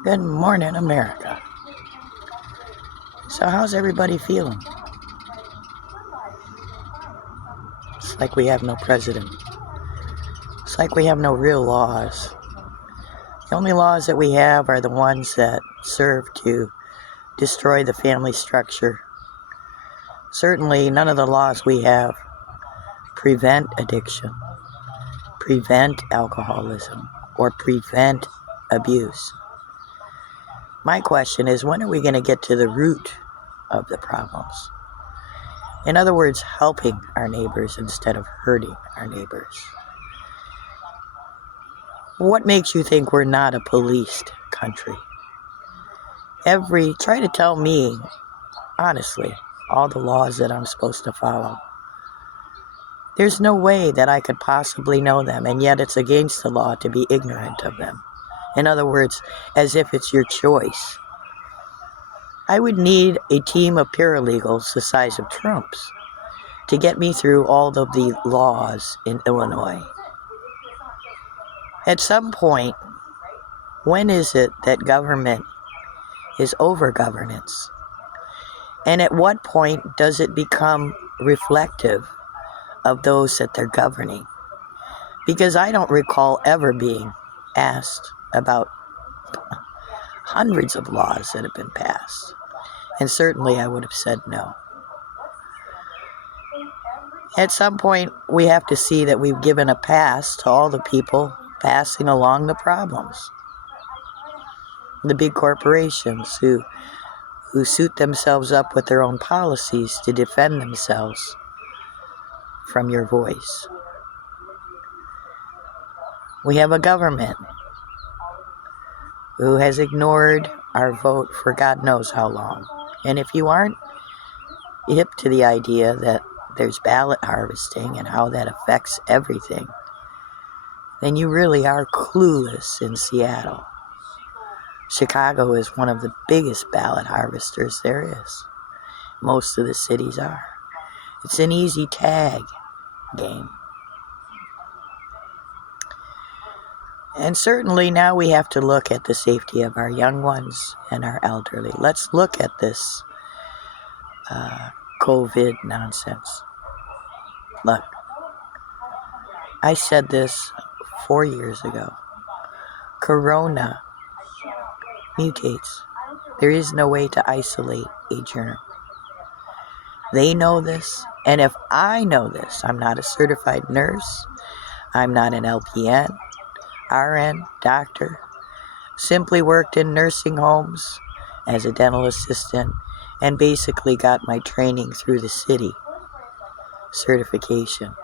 Good morning, America. So, how's everybody feeling? It's like we have no president. It's like we have no real laws. The only laws that we have are the ones that serve to destroy the family structure. Certainly, none of the laws we have prevent addiction, prevent alcoholism, or prevent abuse. My question is, when are we going to get to the root of the problems? In other words, helping our neighbors instead of hurting our neighbors. What makes you think we're not a policed country? Try to tell me, honestly, all the laws that I'm supposed to follow. There's no way that I could possibly know them, and yet it's against the law to be ignorant of them. In other words, as if it's your choice. I would need a team of paralegals the size of Trump's to get me through all of the laws in Illinois. At some point, when is it that government is over governance? And at what point does it become reflective of those that they're governing? Because I don't recall ever being asked about hundreds of laws that have been passed. And certainly I would have said no. At some point, we have to see that we've given a pass to all the people passing along the problems. The big corporations who suit themselves up with their own policies to defend themselves from your voice. We have a government who has ignored our vote for God knows how long. And if you aren't hip to the idea that there's ballot harvesting and how that affects everything, then you really are clueless in Seattle. Chicago is one of the biggest ballot harvesters there is. Most of the cities are. It's an easy tag game. And certainly now we have to look at the safety of our young ones and our elderly. Let's look at this COVID nonsense. Look, I said this 4 years ago. Corona mutates. There is no way to isolate a germ. They know this, and if I know this, I'm not a certified nurse, I'm not an LPN, RN, doctor, simply worked in nursing homes as a dental assistant and basically got my training through the city certification.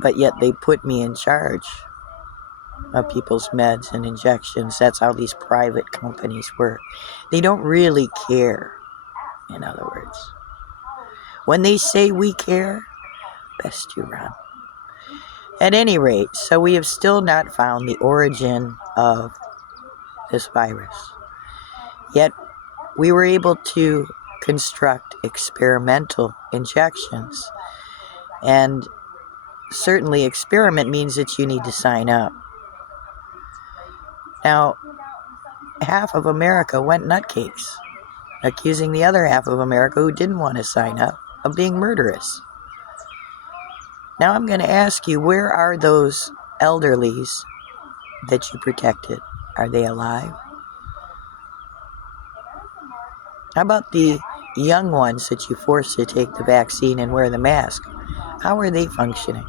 But yet they put me in charge of people's meds and injections. That's how these private companies work. They don't really care, in other words. When they say we care, best you run. At any rate, so we have still not found the origin of this virus. Yet we were able to construct experimental injections. And certainly experiment means that you need to sign up. Now, half of America went nutcakes, accusing the other half of America who didn't want to sign up of being murderous. Now I'm going to ask you, where are those elderlies that you protected? Are they alive? How about the young ones that you forced to take the vaccine and wear the mask? How are they functioning?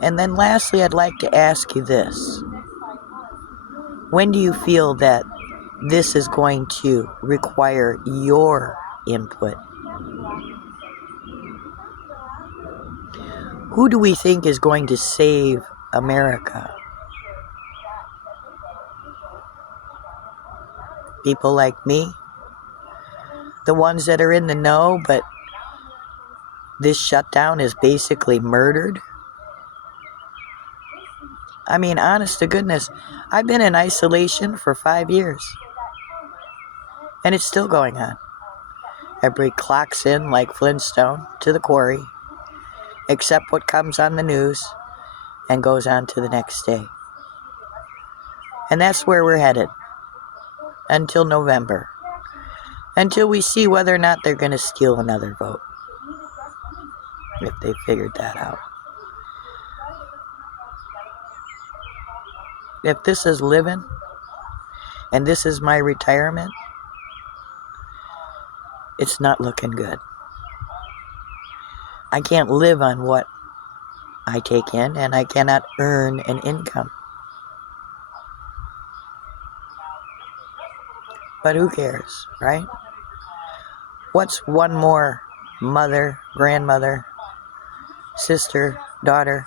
And then lastly, I'd like to ask you this. When do you feel that this is going to require your input? Who do we think is going to save America? People like me? The ones that are in the know, but this shutdown is basically murdered? I mean, honest to goodness, I've been in isolation for 5 years. And it's still going on. Everybody clocks in like Flintstone to the quarry, except what comes on the news. and goes on to the next day. And that's where we're headed until November. Until we see whether or not they're going to steal another vote. If they figured that out. If this is living, and this is my retirement, it's not looking good. I can't live on what I take in, and I cannot earn an income. But who cares, right? What's one more mother, grandmother, sister, daughter?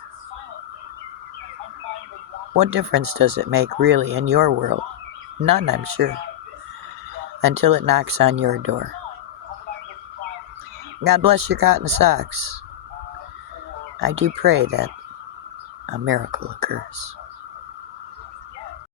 What difference does it make really in your world? None, I'm sure. Until it knocks on your door. God bless your cotton socks. I do pray that a miracle occurs.